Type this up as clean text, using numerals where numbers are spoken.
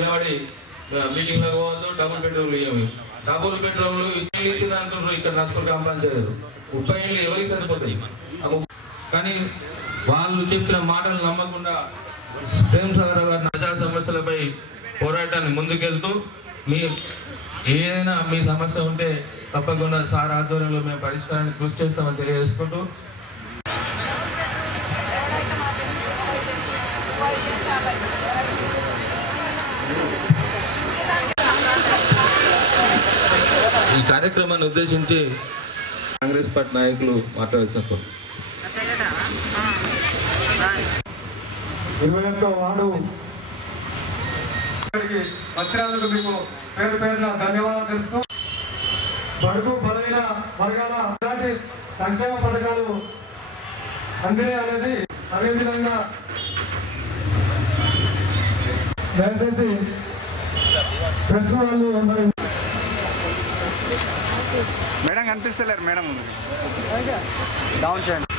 నిలబడి మీటింగ్లో పోవద్దు, డబుల్ బెడ్రూమ్లు ఇవ్వము. డబుల్ బెడ్రూమ్లు ఇచ్చిన అంటున్నారు ఇక్కడ నస్పూర్ గ్రామ పంచాయతీలు 30 ఏళ్ళు ఎవరికి సరిపోతాయి. కానీ వాళ్ళు చెప్పిన మాటలు నమ్మకుండా ప్రేమ్ సాగర్ గారి ప్రజా సమస్యలపై పోరాటాన్ని ముందుకెళ్తూ ఏదైనా మీ సమస్య ఉంటే తప్పకుండా సార్ ఆధ్వర్యంలో మేము పరిష్కారానికి కృషి చేస్తామని తెలియజేసుకుంటూ ఈ కార్యక్రమాన్ని ఉద్దేశించి కాంగ్రెస్ పార్టీ నాయకులు మాట్లాడుతున్నారు. 21వ వార్డు వచ్చినందుకు మీకు పేరు పేరున ధన్యవాదాలు తెలుపుతూ బడుగు బలైన వర్గాల ఇలాంటి సంక్షేమ పథకాలు అందినే అనేది అదేవిధంగా దయచేసి ప్రెస్ వాళ్ళు మరి మేడం కనిపిస్తలేరు మేడం డౌన్ చేయండి.